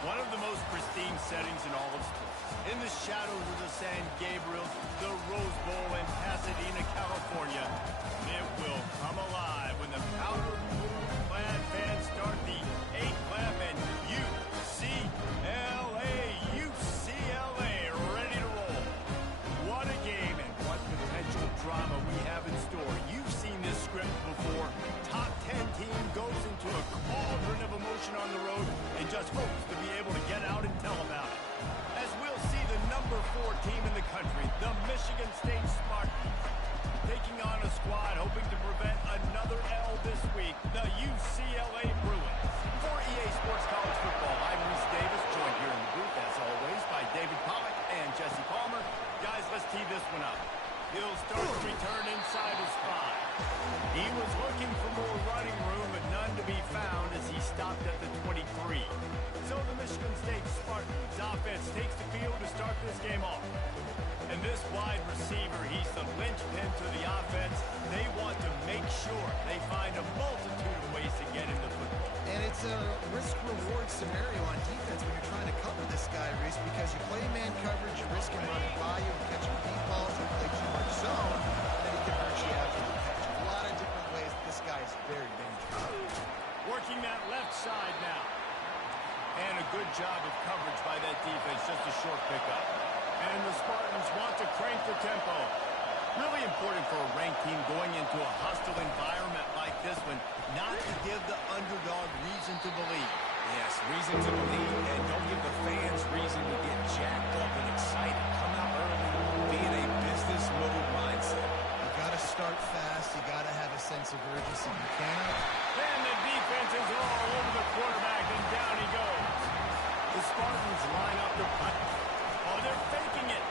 One of the most pristine settings in all of sports. In the shadows of the San Gabriel, the Rose Bowl in Pasadena, California, it will come alive when the powder clad fans start the 8-clap and UCLA ready to roll. What a game and what potential drama we have in store. You've seen this script before. Top 10 team goes into a cauldron of emotion on the road and just hopes to be able to get out and tell about it. As we'll see the number 4 team in the country, the Michigan State Spartans, taking on a squad hoping to prevent another L this week, the UCLA Bruins. For EA Sports College Football, I'm Reese Davis, joined here in the booth, as always, by David Pollack and Jesse Palmer. Guys, let's tee this one up. He'll start to return inside his spot. He was looking for more running room, but none to be found as he stopped at the 23. So the Michigan State Spartans offense takes the field to start this game off. And this wide receiver, he's the linchpin to the offense. They want to make sure they find a multitude of ways to get him the football. And it's a risk-reward scenario on defense when you're trying to cover this guy, Reese, because you play man coverage, you risk him running by you, catching deep balls, you play too much zone, and then he can hurt you after the catch. A lot of different ways. This guy is very dangerous. Working that left side now. And a good job of coverage by that defense, just a short pickup. And the Spartans want to crank the tempo. Really important for a ranked team going into a hostile environment like this one, not to give the underdog reason to believe. Yes, reason to believe, and don't give the fans reason to get jacked up and excited. Come out early, be in a business mode mindset. You got to start fast. You got to have a sense of urgency. You cannot. And the defense is all over the quarterback, and down he goes. The Spartans line up the punt. Oh, they're faking it.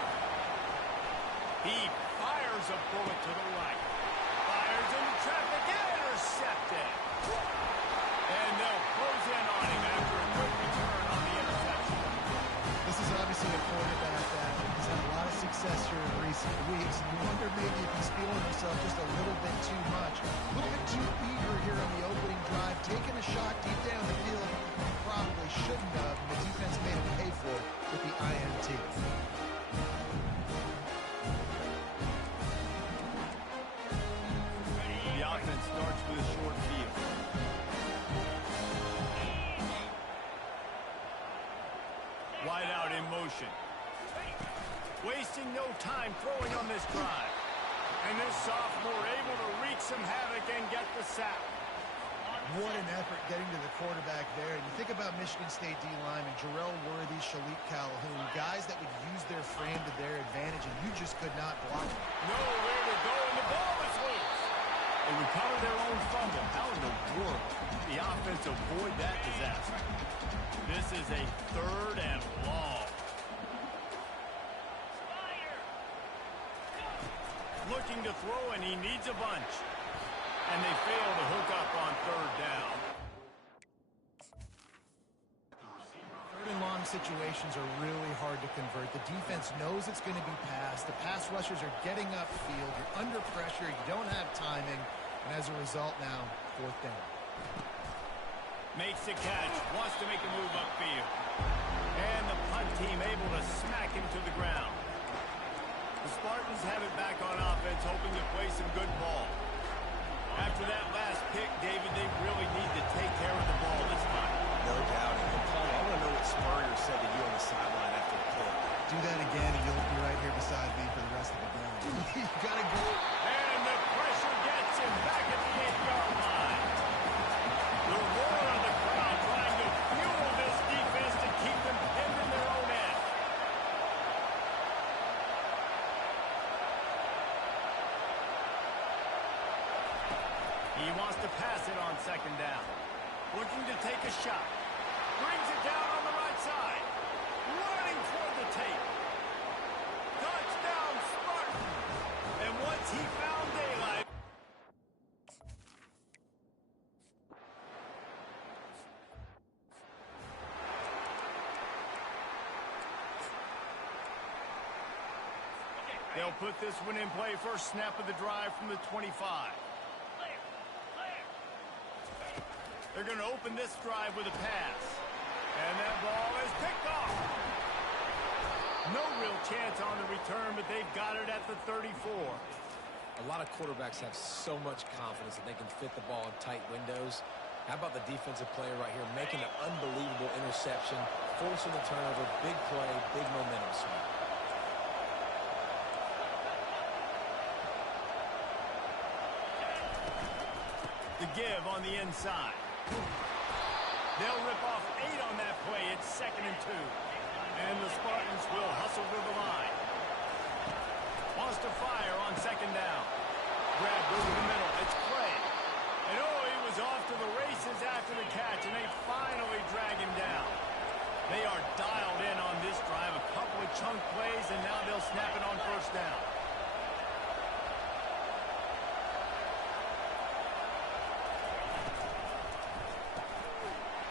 He fires a bullet to the right. Fires into traffic, intercepted. And they'll close in on him after a good return on the interception. This is obviously a quarterback that has had a lot of success here in recent weeks. And you wonder maybe if he's feeling himself just a little bit too much. A little bit too eager here on the opening drive. Taking a shot deep down the field he probably shouldn't have. And the defense made him pay for it with the INT. The offense starts with a short field. Wide out in motion. Wasting no time throwing on this drive. And this sophomore able to wreak some havoc and get the sack. What an effort getting to the quarterback there. And you think about Michigan State D-linemen, Jarrell Worthy, Shalik Calhoun, guys that would use their frame to their advantage, and you just could not block them. Nowhere to go, and the ball is loose. They recover their own fumble. How in the world did the offense avoid that disaster? This is a 3rd and long. Looking to throw, and he needs a bunch. And they fail to hook up on 3rd down. 3rd and long situations are really hard to convert. The defense knows it's going to be passed. The pass rushers are getting upfield. You're under pressure. You don't have timing. And as a result now, 4th down. Makes the catch. Wants to make a move upfield. And the punt team able to smack him to the ground. The Spartans have it back on offense, hoping to play some good ball. After that last pick, David, they really need to take care of the ball this time. No doubt. And Paul, I want to know what Spurrier said to you on the sideline after the play. Do that again, and you'll be right here beside me for the rest of the game. You got to go. And the pressure gets him back at the 8-yard line. The roar of the crowd trying to fuel this defense to keep them pinned in their own end. He wants to pass it on 2nd down. Looking to take a shot. Brings it down on the right side. Running toward the tape. Touchdown Spartans. And once he found daylight. They'll put this one in play. First snap of the drive from the 25. They're going to open this drive with a pass. And that ball is picked off. No real chance on the return, but they've got it at the 34. A lot of quarterbacks have so much confidence that they can fit the ball in tight windows. How about the defensive player right here making an unbelievable interception, forcing the turnover, big play, big momentum swing. The give on the inside. They'll rip off 8 on that play. It's 2nd and 2. And the Spartans will hustle to the line. Wants to fire on 2nd down. Grab over the middle. It's Clay. And oh, he was off to the races after the catch, and they finally drag him down. They are dialed in on this drive. A couple of chunk plays, and now they'll snap it on 1st down.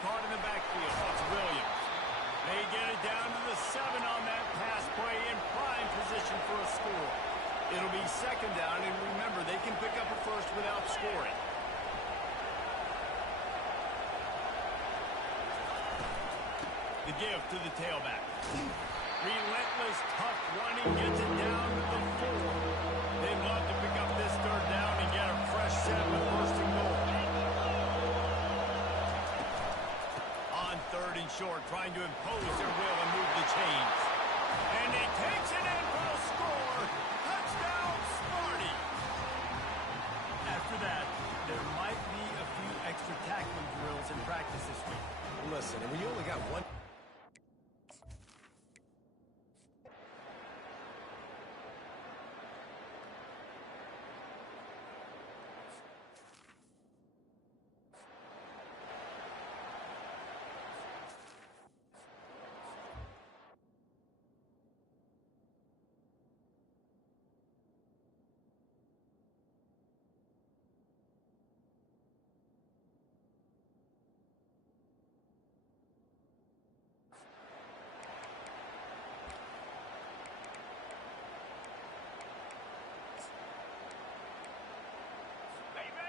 Caught in the backfield. That's Williams. They get it down to the 7 on that pass play in prime position for a score. It'll be 2nd down, and remember, they can pick up a first without scoring. The give to the tailback. Relentless, tough running, gets it down to the 4. They'd love to pick up this 3rd down and get a fresh set with 1st and goal. On 3rd and short, trying to impose their will and move the chains. And he takes it in for the score. Touchdown, Sparty. After that, there might be a few extra tackling drills in practice this week. Listen, and when you only got one...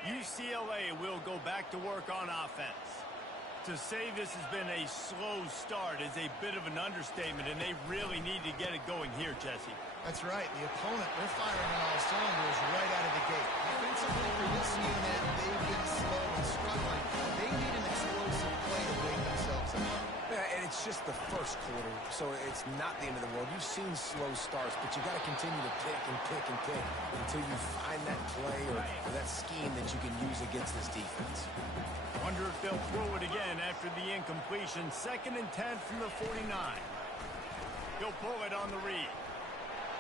UCLA will go back to work on offense. To say this has been a slow start is a bit of an understatement, and they really need to get it going here, Jesse. That's right. The opponent, they're firing on all cylinders right out of the gate. Offensively for this unit, they've been slow and struggling. They need an explosive play to bring themselves up. Yeah, and it's just the first quarter, so it's not the end of the world. You've seen slow starts, but you got to continue to pick and pick and pick until you find that play or that scheme that you can use against this defense. Wonder if they'll throw it again after the incompletion. 2nd and 10 from the 49. He'll pull it on the read.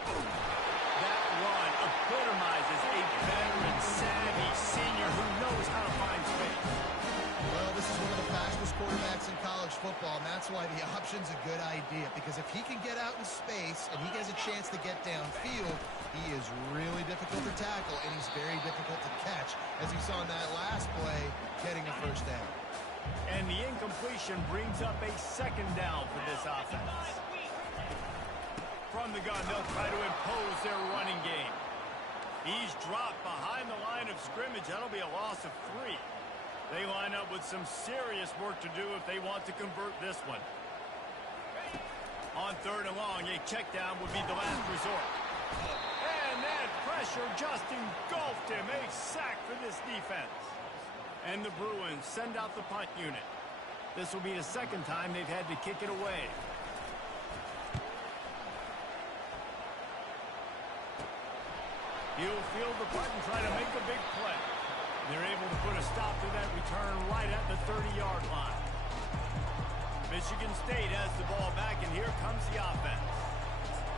That run epitomizes a veteran, savvy senior who knows how to find space. Well, this is one of the fastest quarterbacks in college football, and that's why the option's a good idea, because if he can get out in space and he has a chance to get downfield, he is really difficult to tackle, and he's very difficult to catch, as you saw in that last play, getting a 1st down. And the incompletion brings up a 2nd down for this offense. From the gun, they'll try to impose their running game. He's dropped behind the line of scrimmage. That'll be a loss of 3. They line up with some serious work to do if they want to convert this one. On 3rd and long, a check down would be the last resort. And that pressure just engulfed him. A sack for this defense. And the Bruins send out the punt unit. This will be the 2nd time they've had to kick it away. He'll field the punt and try to make a big play. They're able to put a stop to that return right at the 30-yard line. Michigan State has the ball back, and here comes the offense.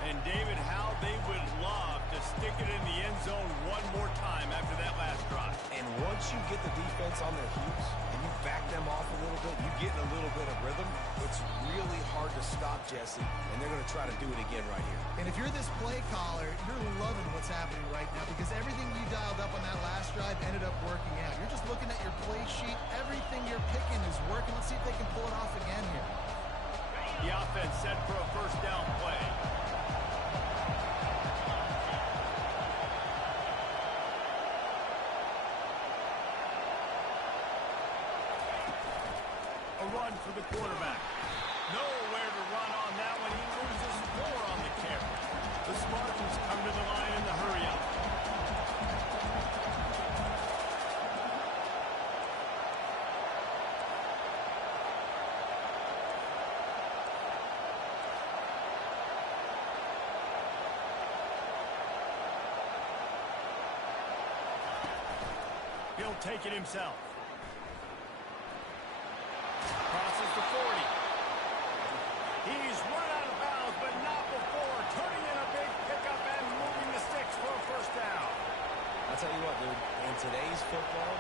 And David, how they would love to stick it in the end zone one more time after that last drive. And once you get the defense on their heels and you back them off a little bit, you get in a little bit of rhythm, it's really hard to stop, Jesse, and they're going to try to do it again right here. And if you're this play caller, you're loving what's happening right now, because everything you dialed up on that last drive ended up working out. You're just looking at your play sheet. Everything you're picking is working. Let's see if they can pull it off again here. The offense set for a 1st down play. A run for the quarterback. Nowhere to run on that one. He loses 4 on the carry. The Spartans come to the line in the hurry-up. He'll take it himself. Crosses the 40. He's run out of bounds, but not before turning in a big pickup and moving the sticks for a first down. I'll tell you what, dude, in today's football,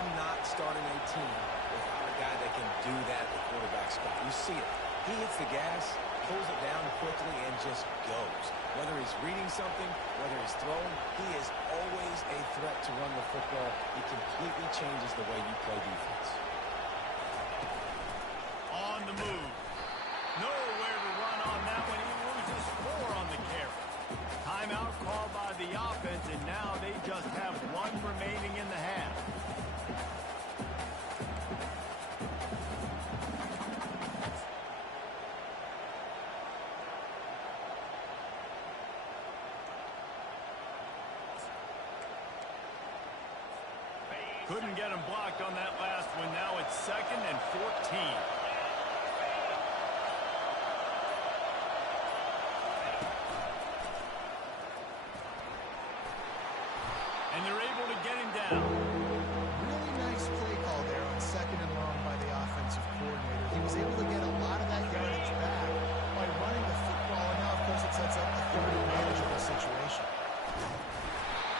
I'm not starting a team without a guy that can do that at the quarterback spot. You see it. He hits the gas, pulls it down quickly, and just goes. Whether he's reading something, whether he's throwing, he is always a threat to run the football. He completely changes the way you play defense. On the move. Nowhere to run on that one. He loses 4 on the carry. Timeout called by the offense, and now they just have 1 remaining in the half. Couldn't get him blocked on that last one. Now it's 2nd and 14. And they're able to get him down. Really nice play call there on 2nd and long by the offensive coordinator. He was able to get a lot of that yardage back by running the football, and now, of course, it sets up a 3rd and manageable situation.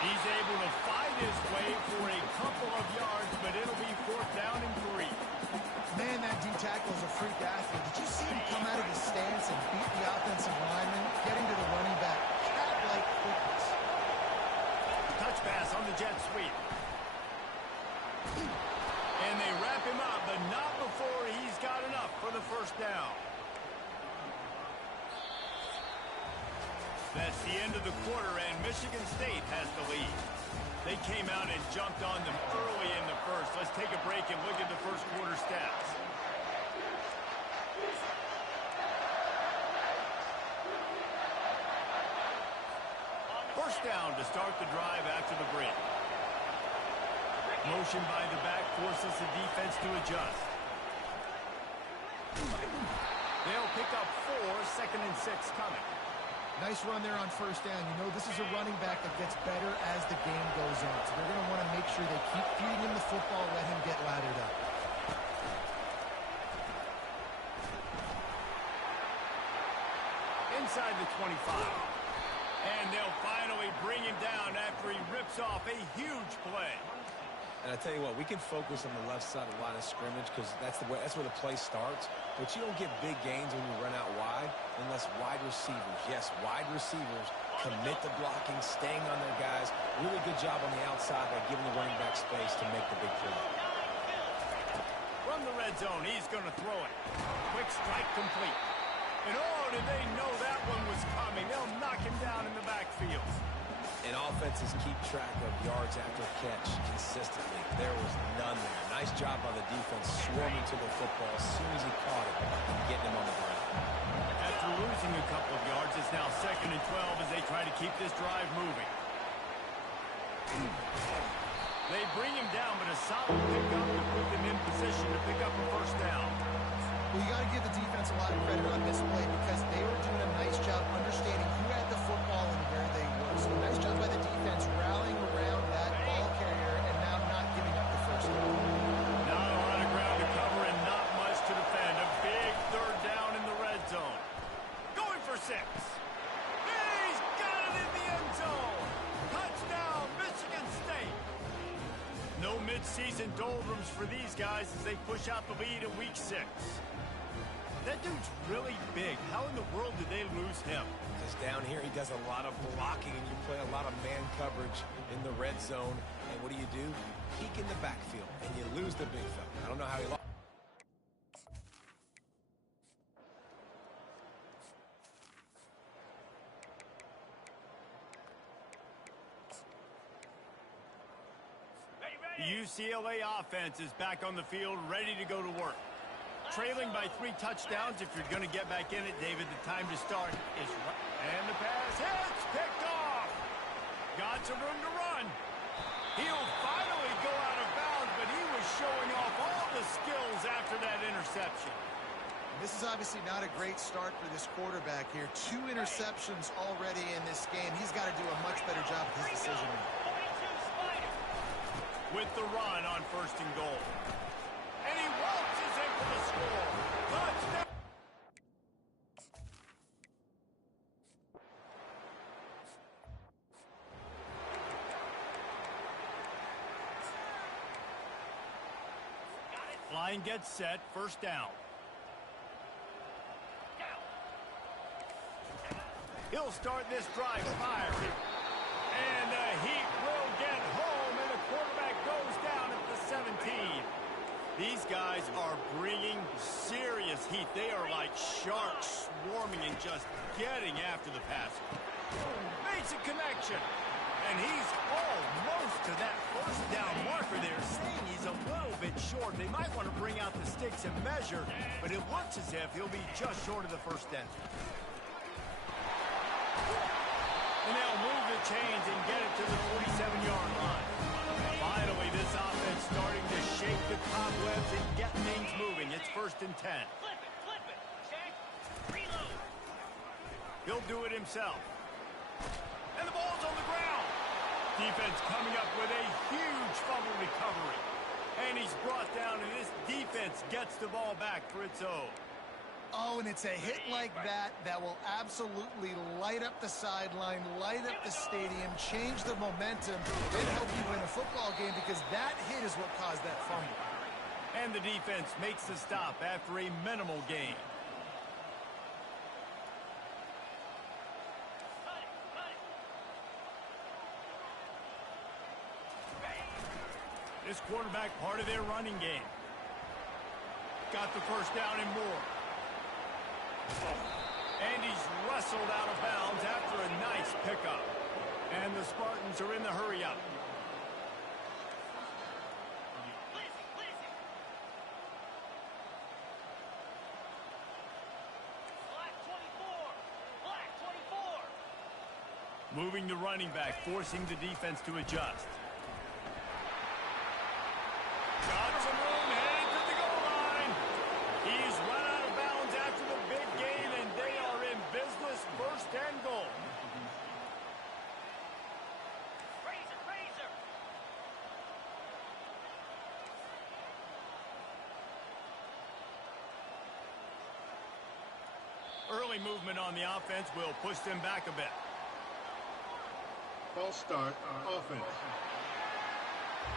He's able to fight his way for a couple of yards, but it'll be 4th down and 3. Man, that D-tackle is a freak athlete. Did you see him come out of his stance and beat the offensive lineman, getting to the running back? Cat-like quickness. Touch pass on the jet sweep. And they wrap him up, but not before he's got enough for the first down. That's the end of the quarter, and Michigan State has the lead. They came out and jumped on them early in the first. Let's take a break and look at the first quarter stats. First down to start the drive after the break. Motion by the back forces the defense to adjust. They'll pick up 4, 2nd and 6 coming. Nice run there on first down. You know, this is a running back that gets better as the game goes on. So they're going to want to make sure they keep feeding him the football, let him get lathered up. Inside the 25. And they'll finally bring him down after he rips off a huge play. And I tell you what, we can focus on the left side of the line of scrimmage because that's where the play starts. But you don't get big gains when you run out wide unless wide receivers, yes, wide receivers commit to blocking, staying on their guys. Really good job on the outside by giving the running back space to make the big play. From the red zone, he's going to throw it. Quick strike complete. And oh, did they know that one was coming. They'll knock him down in the backfield. And offenses keep track of yards after catch consistently. There was none there. Nice job by the defense swarming to the football as soon as he caught it and getting him on the ground. After losing a couple of yards, it's now 2nd and 12 as they try to keep this drive moving. They bring him down, but a solid pickup to put them in position to pick up a first down. Well, you got to give the defense a lot of credit on this play because they were doing a nice job understanding who had the football and where they were. So nice job by the defense rallying around that ball carrier and now not giving up the first down. Now a lot of ground to cover and not much to defend. A big 3rd down in the red zone. Going for 6. He's got it in the end zone. Touchdown, Michigan State. No midseason doldrums for these guys as they push out the lead in week 6. That dude's really big. How in the world did they lose him? Because down here he does a lot of blocking and you play a lot of man coverage in the red zone. And what do? You peek in the backfield and you lose the big fella. I don't know how he lost. The UCLA offense is back on the field, ready to go to work. Trailing by 3 touchdowns. If you're going to get back in it, David, the time to start is right. And the pass hits, picked off. Got some room to run. He'll finally go out of bounds, but he was showing off all the skills after that interception. This is obviously not a great start for this quarterback here. 2 interceptions already in this game. He's got to do a much better job with his decision-making. With the run on 1st and goal. And he waltzes in for the score. Touchdown! Line gets set, 1st down. He'll start this drive firing. And the Heat will get home, and the quarterback goes down at the 17. These guys are bringing serious heat. They are like sharks swarming and just getting after the passer. Makes a connection. And he's almost to that 1st down marker there, saying he's a little bit short. They might want to bring out the sticks and measure, but it looks as if he'll be just short of the 1st down. And they'll move the chains and get it to the 47-yard line. Finally, this offense starting to shake the cobwebs and get things moving. It's 1st and 10. Flip it, check, reload. He'll do it himself. And the ball's on the ground. Defense coming up with a huge fumble recovery. And he's brought down, and this defense gets the ball back for its own. Oh, and it's a hit like that that will absolutely light up the sideline, light up the stadium, change the momentum, and help you win a football game, because that hit is what caused that fumble. And the defense makes the stop after a minimal gain. This quarterback part of their running game. Got the 1st down and more. And he's wrestled out of bounds after a nice pickup. And the Spartans are in the hurry-up. Moving the running back, forcing the defense to adjust. Got some room, headed to the goal line. He's run out of bounds after the big gain, and they are in business, 1st and goal. Razor. Early movement on the offense will push them back a bit. False start, offense.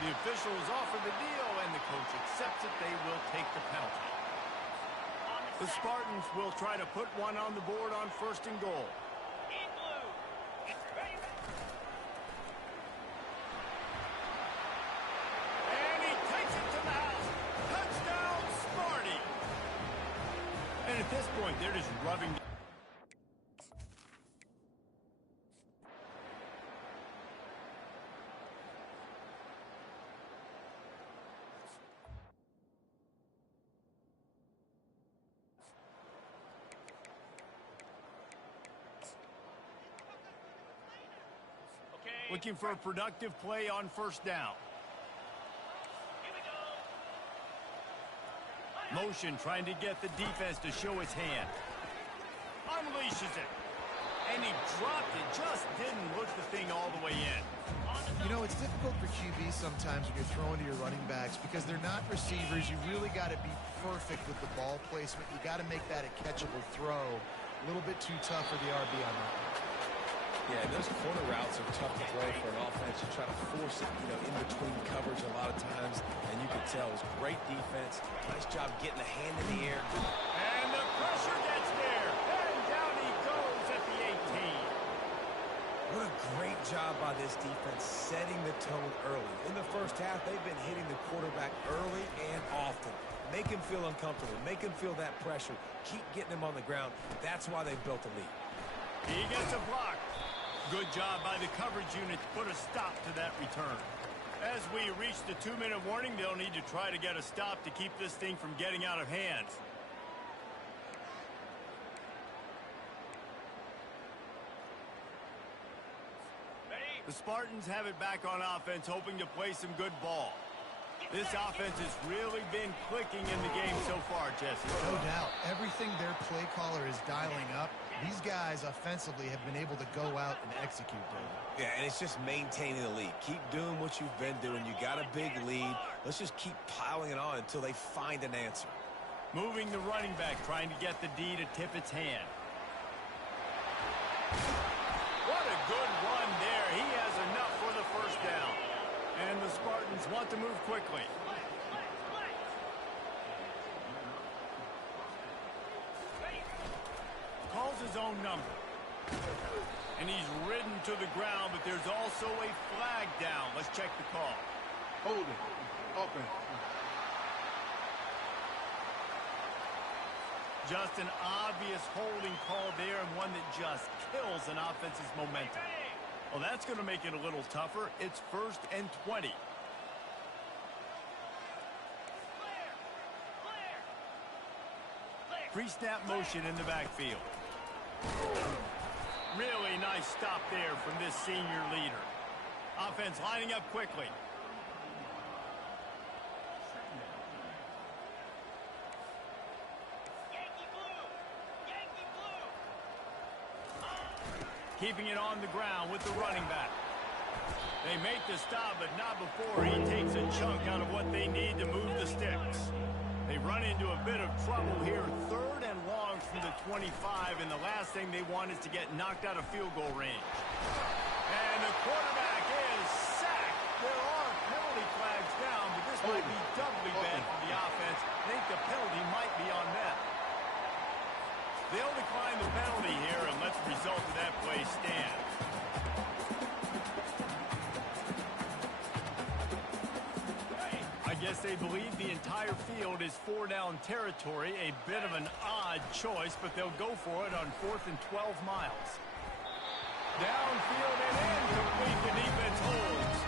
The officials offer the deal, and the coach accepts it. They will take the penalty. The Spartans will try to put one on the board on 1st and goal. In blue. And he takes it to the house. Touchdown, Sparty. And at this point, they're just rubbing. Looking for a productive play on 1st down. Here we go. Motion trying to get the defense to show his hand. Unleashes it. And he dropped it. Just didn't look the thing all the way in. You know, it's difficult for QBs sometimes when you're throwing to your running backs because they're not receivers. You really got to be perfect with the ball placement. You got to make that a catchable throw. A little bit too tough for the RB on that one. Yeah, those corner routes are tough to play for an offense. You try to force it, in between coverage a lot of times, and you can tell it was great defense. Nice job getting a hand in the air. And the pressure gets there. And down he goes at the 18. What a great job by this defense setting the tone early. In the 1st half, they've been hitting the quarterback early and often. Make him feel uncomfortable. Make him feel that pressure. Keep getting him on the ground. That's why they built a lead. He gets a block. Good job by the coverage unit to put a stop to that return. As we reach the 2-minute warning, they'll need to try to get a stop to keep this thing from getting out of hand. The Spartans have it back on offense, hoping to play some good ball. This offense has really been clicking in the game so far, Jesse. No doubt. Everything their play caller is dialing up, these guys offensively have been able to go out and execute, David. Yeah, and it's just maintaining the lead. Keep doing what you've been doing. You got a big lead. Let's just keep piling it on until they find an answer. Moving the running back, trying to get the D to tip its hand. What a good run there. He has enough for the first down. And the Spartans want to move quickly. Calls his own number. And he's ridden to the ground, but there's also a flag down. Let's check the call. Hold it. Open. Just an obvious holding call there, and one that just kills an offense's momentum. Well, that's going to make it a little tougher. It's 1st and 20. Pre-snap motion in the backfield. Really nice stop there from this senior leader. Offense lining up quickly. Keeping it on the ground with the running back. They make the stop, but not before he takes a chunk out of what they need to move the sticks. They run into a bit of trouble here, 3rd and long from the 25, and the last thing they want is to get knocked out of field goal range. And the quarterback is sacked. There are penalty flags down, but this might be doubly bad for the offense. I think the penalty might be on them. They'll decline the penalty here and let the result of that play stand. I guess they believe the entire field is 4-down territory. A bit of an odd choice, but they'll go for it on 4th and 12 miles. Downfield and incomplete. The defense holds.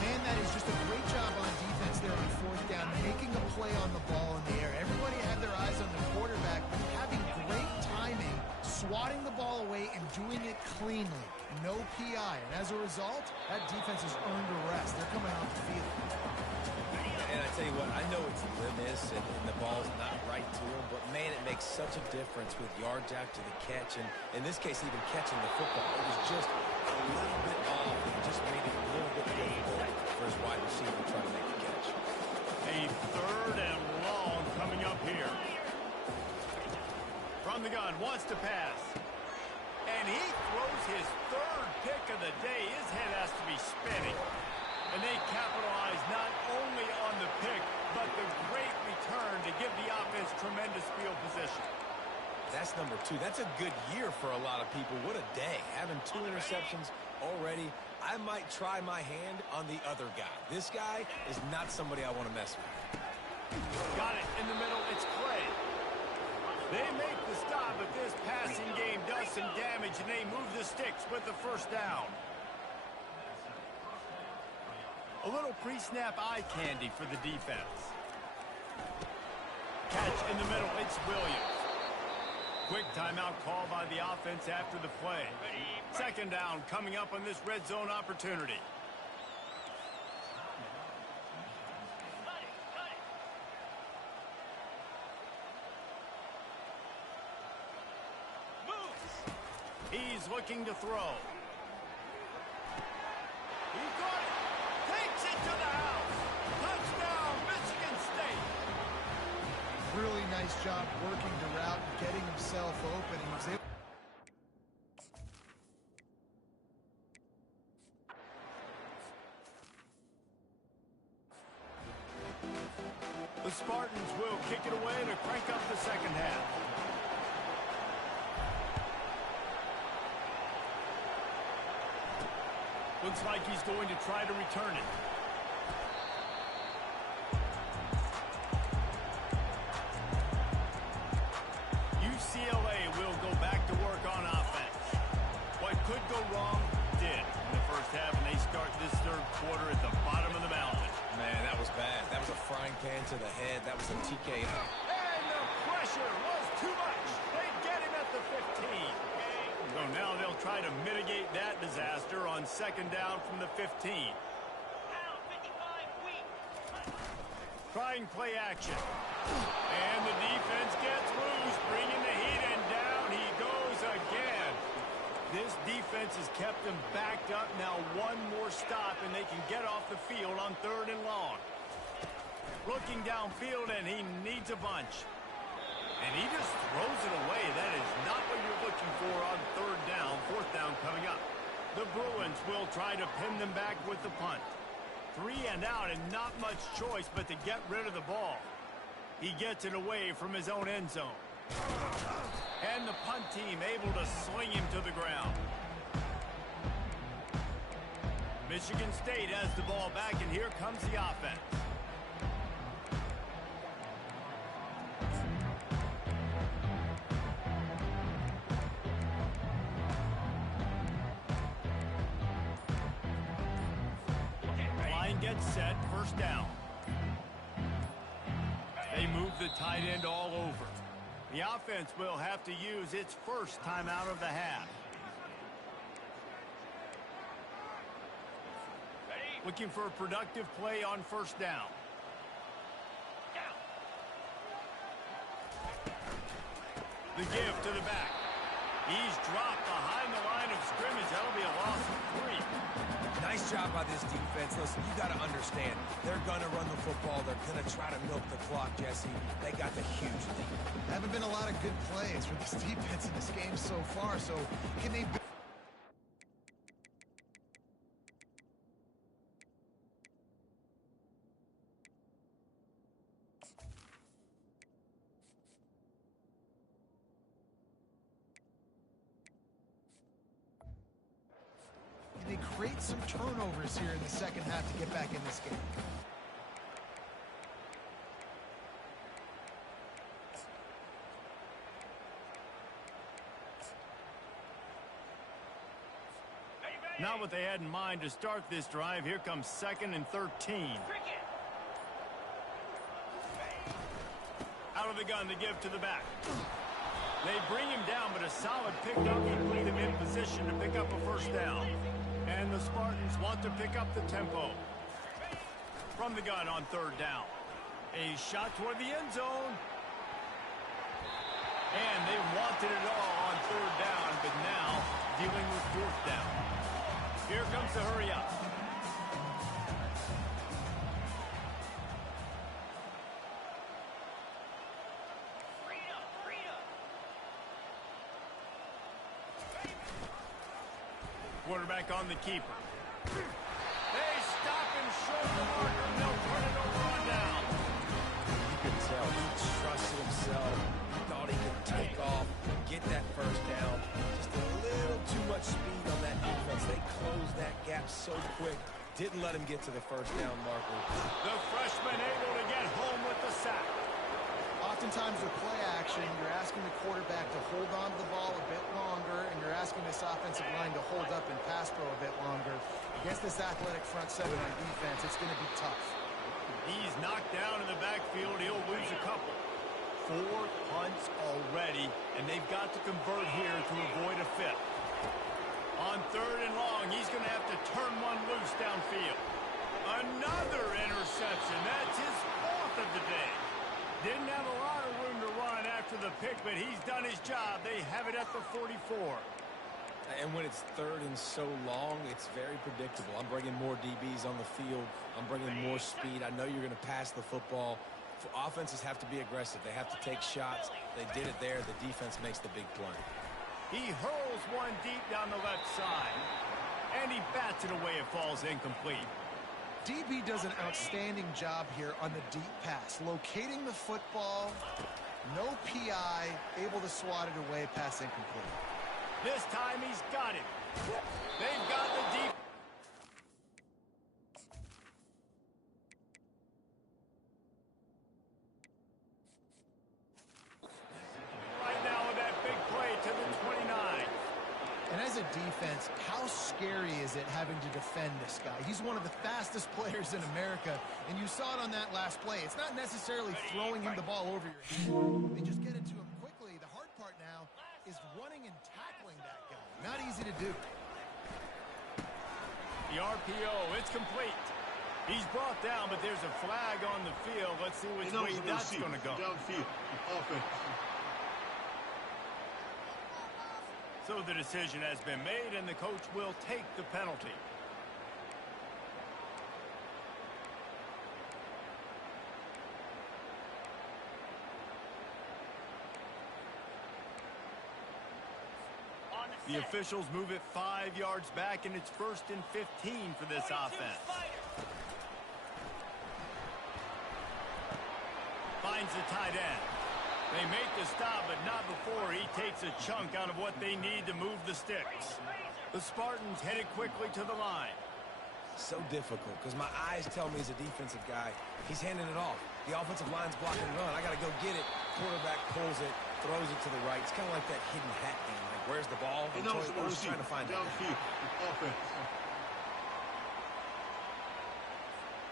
Man, that is just a great job on defense there on 4th down, making a play on the ball in the air. Everybody had their eyes on the quarterback, but having great timing, swatting the ball away, and doing it cleanly. No PI. And as a result, that defense has earned a rest. They're coming off the field. And I tell you what, I know it's remiss and the ball's not right to him, but man, it makes such a difference with yards after the catch, and in this case, even catching the football. It was just a little bit off, and just made it a little bit difficult for his wide receiver to try to make the catch. A 3rd and long coming up here. From the gun, wants to pass. And he throws his 3rd pick of the day. His head has to be spinning. And they capitalize not only on the pick, but the great return to give the offense tremendous field position. That's number 2. That's a good year for a lot of people. What a day. Having 2 interceptions already. I might try my hand on the other guy. This guy is not somebody I want to mess with. Got it in the middle. It's Clay. They make the stop, but this passing game does some damage, and they move the sticks with the 1st down. A little pre-snap eye candy for the defense. Catch in the middle. It's Williams. Quick timeout call by the offense after the play. 2nd down coming up on this red zone opportunity. He's looking to throw. He got it. Takes it to the house. Touchdown, Michigan State. Really nice job working the route and getting himself open. He was able. The Spartans will kick it away to crank up the 2nd half. Looks like he's going to try to return it. UCLA will go back to work on offense. What could go wrong did in the 1st half, and they start this 3rd quarter at the bottom. bad. That was a frying pan to the head. That was a TKO. And the pressure was too much. They get him at the 15. So now they'll try to mitigate that disaster on second down from the 15. Down 55 weak. Trying play action. And the defense gets loose, bringing the heat, and down he goes again. This defense has kept them backed up. Now one more stop, and they can get off the field on 3rd and long. Looking downfield, and he needs a bunch. And he just throws it away. That is not what you're looking for on 3rd down, 4th down coming up. The Bruins will try to pin them back with the punt. 3 and out, and not much choice but to get rid of the ball. He gets it away from his own end zone. And the punt team able to sling him to the ground. Michigan State has the ball back, and here comes the offense. Line gets set, 1st down. They move the tight end all over. The offense will have to use its first timeout of the half. Looking for a productive play on 1st down. The give to the back. He's dropped behind the line of scrimmage. That'll be a loss of 3. Nice job by this defense. Listen, you got to understand, they're going to run the football. They're going to try to milk the clock, Jesse. They got the huge lead. Haven't been a lot of good plays for this defense in this game so far, so can they... They create some turnovers here in the second half to get back in this game. Not what they had in mind to start this drive. Here comes 2nd and 13. Out of the gun to give to the back. They bring him down, but a solid pickup can put them in position to pick up a 1st down. And the Spartans want to pick up the tempo. From the gun on 3rd down. A shot toward the end zone. And they wanted it all on 3rd down, but now dealing with 4th down. Here comes the hurry up. Quarterback on the keeper. They stop him short of the marker, and they'll turn it over on down. You could tell he trusted himself. He thought he could take off, get that 1st down. Just a little too much speed on that defense. They closed that gap so quick. Didn't let him get to the 1st down marker. The freshman able to get home with the sack. Oftentimes with play action, you're asking the quarterback to hold on to the ball a bit longer, and you're asking this offensive line to hold up and pass pro a bit longer. Against this athletic front 7 on defense, it's going to be tough. He's knocked down in the backfield. He'll lose a couple. 4 punts already, and they've got to convert here to avoid a 5th. On 3rd and long, he's going to have to turn one loose downfield. Another interception. That's his 4th of the day. Didn't have a lot of room to run after the pick, but he's done his job. They have it at the 44. And when it's 3rd and so long, it's very predictable. I'm bringing more DBs on the field. I'm bringing more speed. I know you're going to pass the football. Offenses have to be aggressive. They have to take shots. They did it there. The defense makes the big play. He hurls one deep down the left side, and he bats it away. It falls incomplete. DB does an outstanding job here on the deep pass. Locating the football, no PI, able to swat it away, pass incomplete. This time he's got it. They've got the deep. Right now with that big play to the 29. And as a the defense, how scary is it having to defend this guy? He's one of the fastest players in America, and you saw it on that last play. It's not necessarily throwing him the ball over your head. They just get it to him quickly. The hard part now is running and tackling that guy. Not easy to do. The RPO, it's complete. He's brought down, but there's a flag on the field. Let's see which way that's going to go. Downfield, offense. So the decision has been made, and the coach will take the penalty. The officials move it 5 yards back, and it's 1st and 15 for this offense. Finds the tight end. They make the stop, but not before he takes a chunk out of what they need to move the sticks. The Spartans headed quickly to the line. So difficult, because my eyes tell me as a defensive guy, he's handing it off. The offensive line's blocking run. I got to go get it. Quarterback pulls it, throws it to the right. It's kind of like that hidden hat game. Like, where's the ball? I'm always trying to find it. Downfield, offense.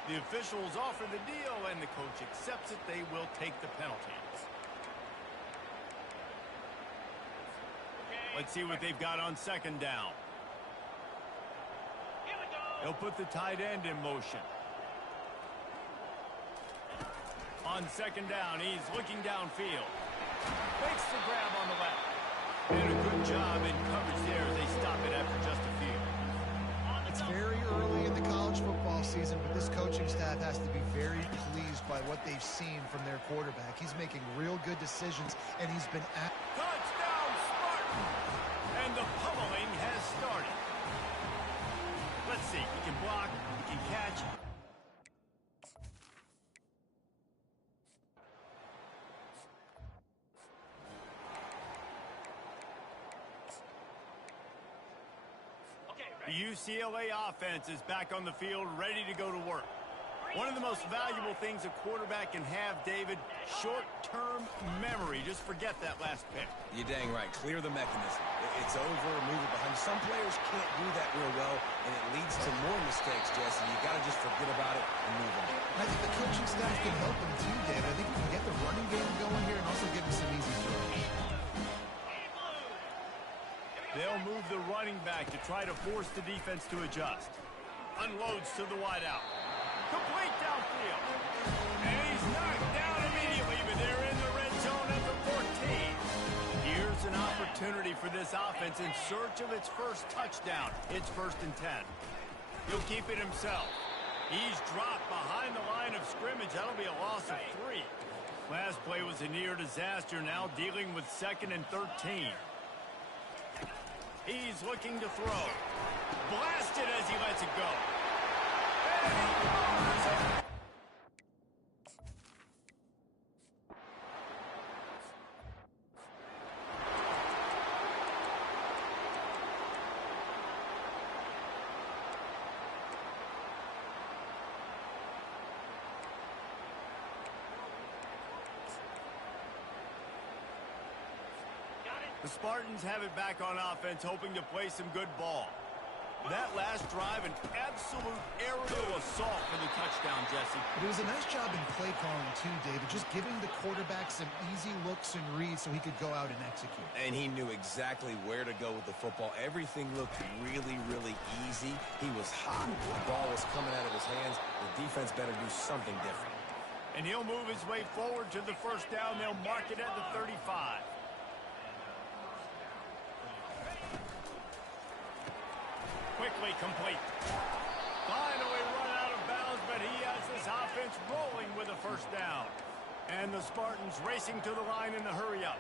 The officials offer the deal, and the coach accepts it. They will take the penalty. Let's see what they've got on 2nd down. They'll put the tight end in motion. On 2nd down, he's looking downfield. Makes the grab on the left. And a good job in coverage there as they stop it after just a few. It's very early in the college football season, but this coaching staff has to be very pleased by what they've seen from their quarterback. He's making real good decisions, and he's been at... Touchdown, Spartan! And the pummeling has started. Let's see. He can block. He can catch. The UCLA offense is back on the field, ready to go to work. One of the most valuable things a quarterback can have, David, short-term memory. Just forget that last pick. You're dang right. Clear the mechanism. It's over, move it behind. Some players can't do that real well, and it leads to more mistakes, Jesse. You got to just forget about it and move on. I think the coaching staff can help him too, David. I think we can get the running game going here and also give him some easy throws. They'll move the running back to try to force the defense to adjust. Unloads to the wideout. Complete downfield. And he's knocked down immediately, but they're in the red zone at the 14. Here's an opportunity for this offense in search of its first touchdown. It's 1st and 10. He'll keep it himself. He's dropped behind the line of scrimmage. That'll be a loss of 3. Last play was a near disaster. Now dealing with 2nd and 13. He's looking to throw. Blasted as he lets it go. And he covers it. The Spartans have it back on offense, hoping to play some good ball. That last drive, an absolute aerial assault for the touchdown, Jesse. But it was a nice job in play calling too, David, just giving the quarterback some easy looks and reads so he could go out and execute. And he knew exactly where to go with the football. Everything looked really, really easy. He was hot. The ball was coming out of his hands. The defense better do something different. And he'll move his way forward to the 1st down. They'll mark it at the 35. Quickly complete. Finally run out of bounds, but he has this offense rolling with a 1st down. And the Spartans racing to the line in the hurry-up.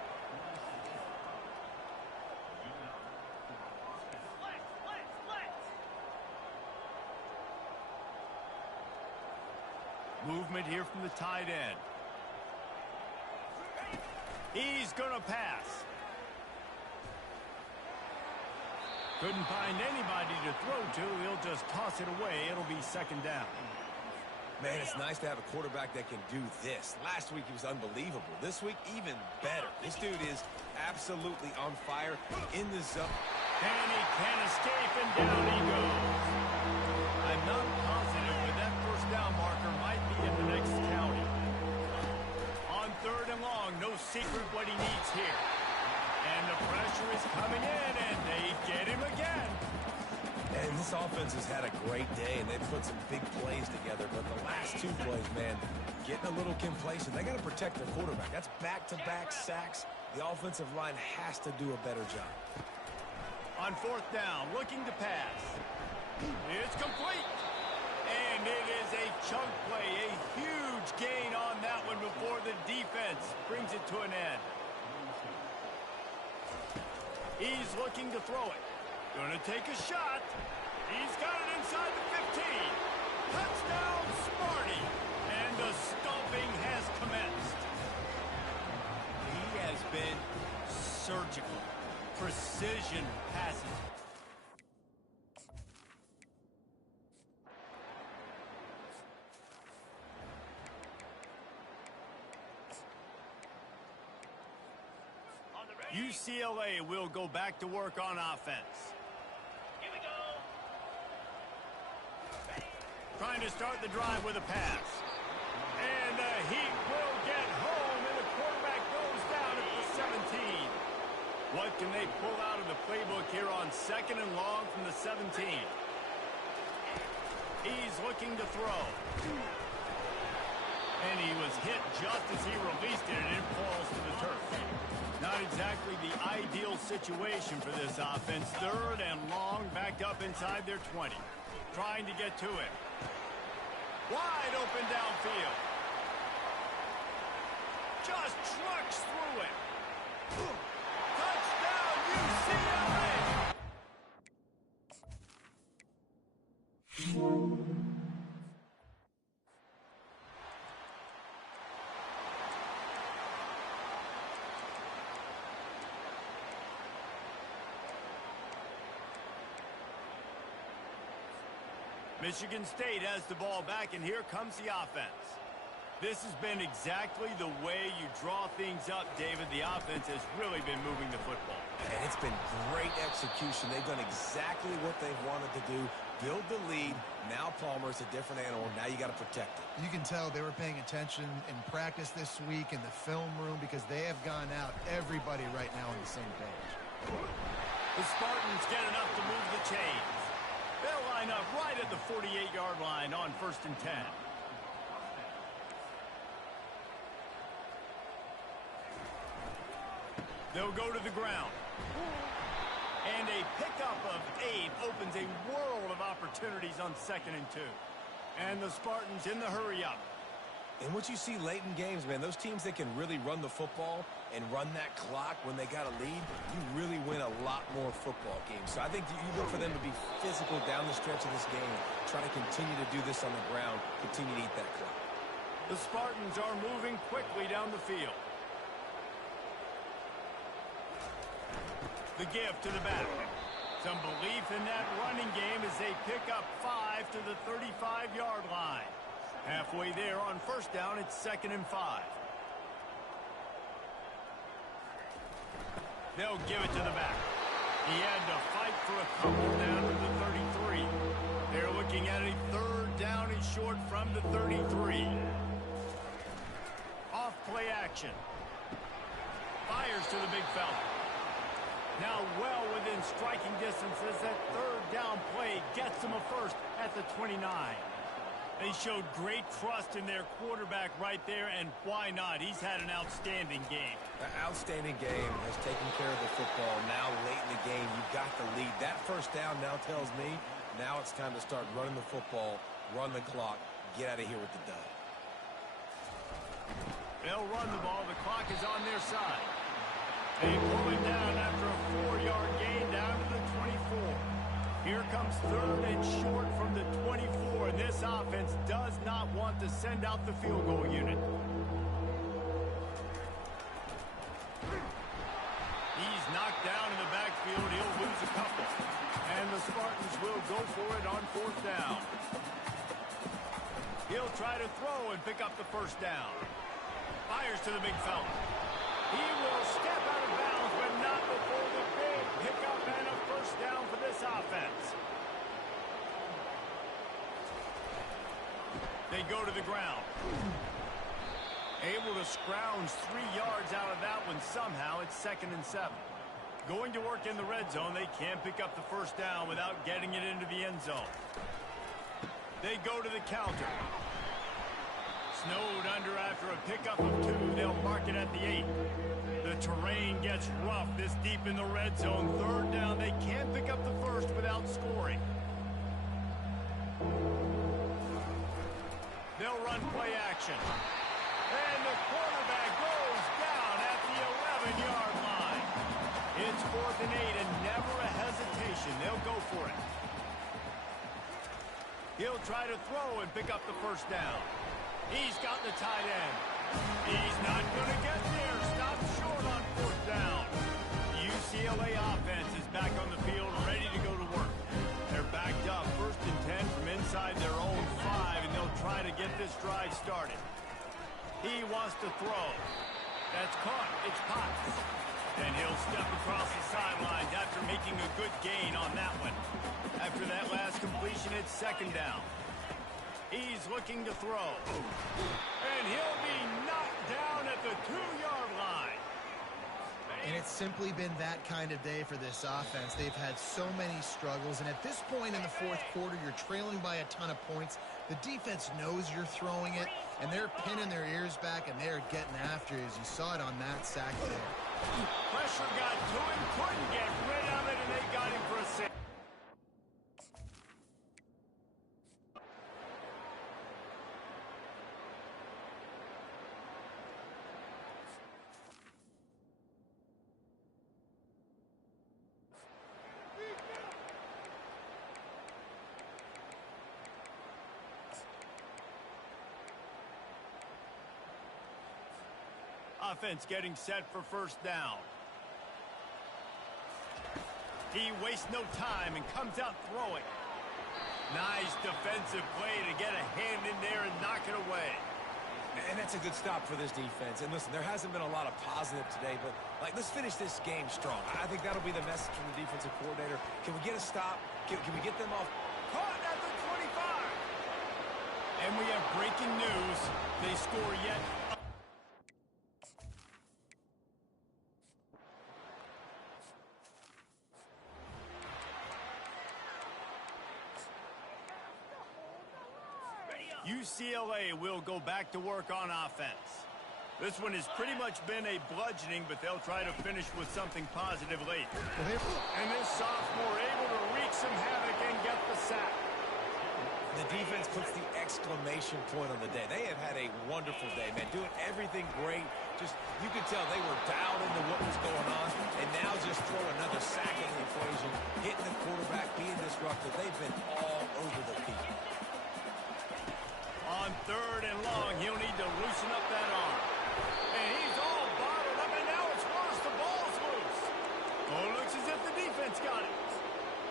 Movement here from the tight end. He's going to pass. Couldn't find anybody to throw to. He'll just toss it away. It'll be 2nd down. Man, it's nice to have a quarterback that can do this. Last week he was unbelievable. This week, even better. This dude is absolutely on fire in the zone. And he can't escape, and down he goes. I'm not positive, but that first down marker might be in the next county. On 3rd and long, no secret what he needs here. And the pressure is coming in, and they get him again. And this offense has had a great day, and they've put some big plays together. But the last 2 plays, man, getting a little complacent. They got to protect their quarterback. That's back-to-back sacks. The offensive line has to do a better job. On 4th down, looking to pass. It's complete. And it is a chunk play, a huge gain on that one before the defense brings it to an end. He's looking to throw it. Gonna take a shot. He's got it inside the 15. Touchdown, Smarty. And the stomping has commenced. He has been surgical. Precision passes. UCLA will go back to work on offense. Here we go. Trying to start the drive with a pass. And the Heat will get home, and the quarterback goes down at the 17. What can they pull out of the playbook here on 2nd and long from the 17? He's looking to throw. And he was hit just as he released it, and it falls to the turf. Not exactly the ideal situation for this offense. 3rd and long, backed up inside their 20. Trying to get to it. Wide open downfield. Just trucks through it. Touchdown, UCLA! Michigan State has the ball back, and here comes the offense. This has been exactly the way you draw things up, David. The offense has really been moving the football. And it's been great execution. They've done exactly what they've wanted to do. Build the lead. Now Palmer's a different animal. Now you got to protect it. You can tell they were paying attention in practice this week in the film room because they have gone out, everybody right now on the same page. The Spartans get enough to move the chains. They'll line up right at the 48-yard line on 1st and 10. They'll go to the ground. And a pickup of 8 opens a world of opportunities on 2nd and 2. And the Spartans in the hurry-up. And what you see late in games, man, those teams that can really run the football and run that clock when they got a lead, you really win a lot more football games. So I think you look for them to be physical down the stretch of this game, try to continue to do this on the ground, continue to eat that clock. The Spartans are moving quickly down the field. The give to the back. Some belief in that running game as they pick up 5 to the 35-yard line. Halfway there on 1st down, it's 2nd and 5. They'll give it to the back. He had to fight for a couple down to the 33. They're looking at a 3rd down and short from the 33. Off play action. Fires to the big fella. Now well within striking distance as that 3rd down play gets them a first at the 29. They showed great trust in their quarterback right there, and why not? He's had an outstanding game. An outstanding game, has taken care of the football. Now, late in the game, you've got the lead. That 1st down now tells me now it's time to start running the football, run the clock, get out of here with the dub. They'll run the ball. The clock is on their side. They pull it down after a 4-yard gain down to the 24. Here comes 3rd and short from the 24, and this offense does not want to send out the field goal unit. He's knocked down in the backfield. He'll lose a couple. And the Spartans will go for it on 4th down. He'll try to throw and pick up the 1st down. Fires to the big fella. He will step out of bounds, but not before the big pickup and a 1st first down for this offense. They go to the ground. Able to scrounge 3 yards out of that one somehow. It's 2nd and 7. Going to work in the red zone. They can't pick up the first down without getting it into the end zone. They go to the counter. Snowed under after a pickup of 2. They'll mark it at the 8. The terrain gets rough this deep in the red zone. 3rd down. They can't pick up the first without scoring. They'll run play action. And the quarterback goes down at the 11-yard line. It's 4th and 8 and never a hesitation. They'll go for it. He'll try to throw and pick up the first down. He's got the tight end. He's not going to get there. Stop short on 4th down. UCLA offense is back on the field, ready to go to work. They're backed up, 1st and 10 from inside their own 5, and they'll try to get this drive started. He wants to throw. That's caught. It's Potts. And he'll step across the sidelines after making a good gain on that one. After that last completion, it's 2nd down. He's looking to throw. And he'll be knocked down at the 2-yard line. And it's simply been that kind of day for this offense. They've had so many struggles, and at this point in the 4th quarter, you're trailing by a ton of points. The defense knows you're throwing it, and they're pinning their ears back, and they're getting after you, as you saw it on that sack there. Pressure got to him, couldn't get rid of it, and they got him for a sack. Offense getting set for 1st down. He wastes no time and comes out throwing. Nice defensive play to get a hand in there and knock it away. And that's a good stop for this defense. And listen, there hasn't been a lot of positive today, but let's finish this game strong. I think that'll be the message from the defensive coordinator. Can we get a stop? Can we get them off? Caught at the 25. And we have breaking news. They score yet. UCLA will go back to work on offense. This one has pretty much been a bludgeoning, but they'll try to finish with something positive late. And this sophomore able to wreak some havoc and get the sack. The defense puts the exclamation point on the day. They have had a wonderful day, man. Doing everything great. Just, you could tell they were dialed into what was going on. And now just throw another sack in the equation. Hitting the quarterback, being disruptive. They've been all over the field. On 3rd and long, he'll need to loosen up that arm. And he's all bottled up, and now it's worse. The ball's loose. Oh, it looks as if the defense got it.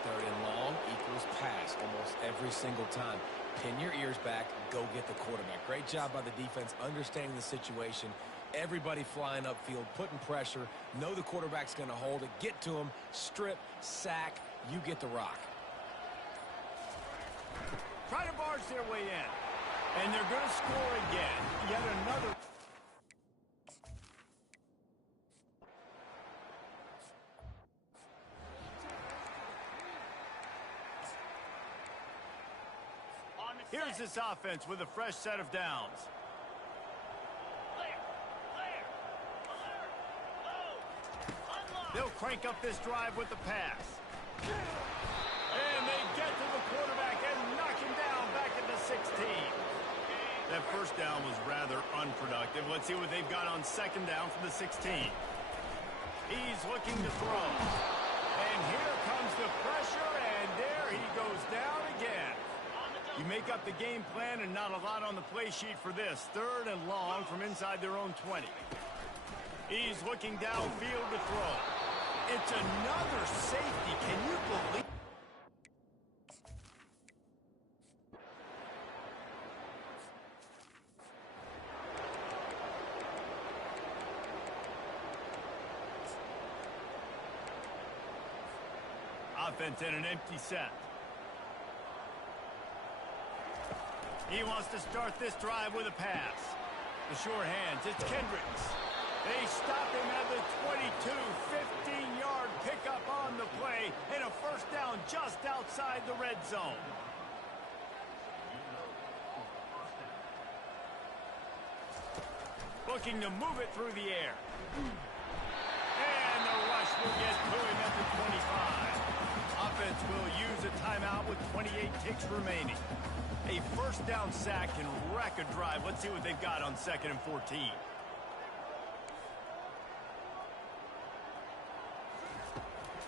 3rd and long equals pass almost every single time. Pin your ears back, go get the quarterback. Great job by the defense understanding the situation. Everybody flying upfield, putting pressure. Know the quarterback's going to hold it. Get to him, strip, sack. You get the rock. Try to barge their way in. And they're going to score again. Yet another. Here's this offense with a fresh set of downs. They'll crank up this drive with the pass. And they get to the quarterback and knock him down back at the 16. That first down was rather unproductive. Let's see what they've got on 2nd down from the 16. He's looking to throw. And here comes the pressure, and there he goes down again. You make up the game plan and not a lot on the play sheet for this. 3rd and long from inside their own 20. He's looking downfield to throw. It's another safety. Can you believe? offense and an empty set. He wants to start this drive with a pass. The sure hands, it's Kendricks. They stop him at the 22, 15-yard pickup on the play, and a first down just outside the red zone. Looking to move it through the air. And the rush will get to him at the 25. Offense will use a timeout with 28 ticks remaining. A first down sack can wreck a drive. Let's see what they've got on 2nd and 14.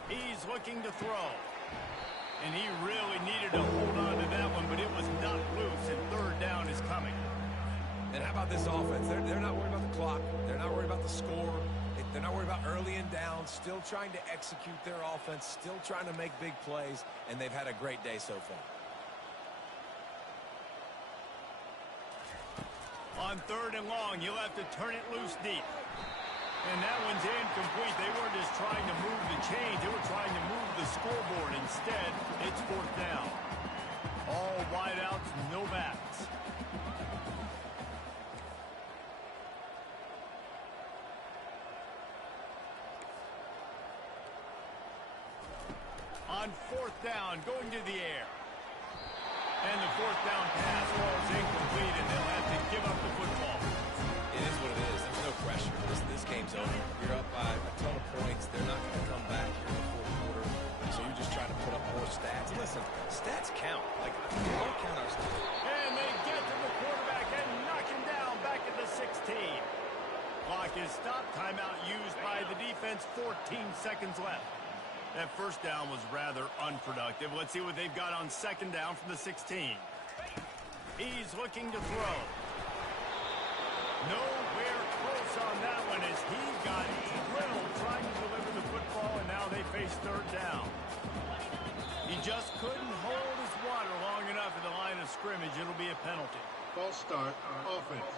He's looking to throw. And he really needed to hold on to that one, but it was not loose, and 3rd down is coming. And how about this offense? They're not worried about the clock. They're not worried about the score. They're not worried about early and down. Still trying to execute their offense. Still trying to make big plays. And they've had a great day so far. On 3rd and long, you'll have to turn it loose deep. And that one's incomplete. They weren't just trying to move the chains. They were trying to move the scoreboard. Instead, it's 4th down. All wideouts, no backs. On 4th down, going to the air. And the 4th down pass falls incomplete, and they'll have to give up the football. It is what it is. There's no pressure. This game's over. You're up by a ton of points. They're not going to come back here in the 4th quarter. So you're just trying to put up more stats. Listen, stats count. Like, we don't count our stats. And they get to the quarterback and knock him down back at the 16. Clock is stopped. Timeout used by the defense. 14 seconds left. That first down was rather unproductive. Let's see what they've got on 2nd down from the 16. He's looking to throw. Nowhere close on that one as he got little trying to deliver the football, and now they face 3rd down. He just couldn't hold his water long enough at the line of scrimmage. It'll be a penalty. False start, offense.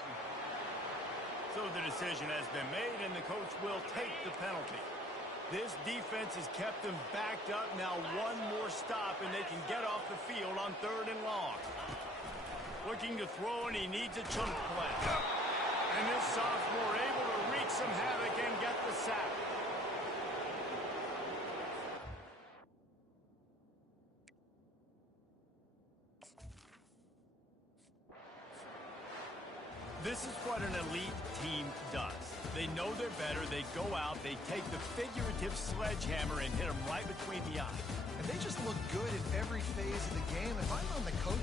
So the decision has been made, and the coach will take the penalty. This defense has kept them backed up. Now one more stop, and they can get off the field on 3rd and long. Looking to throw, and he needs a chunk play. And this sophomore able to wreak some havoc and get the sack. This is what an elite team does. They know they're better. They go out. They take the figurative sledgehammer and hit them right between the eyes. And they just look good in every phase of the game. If I'm on the coach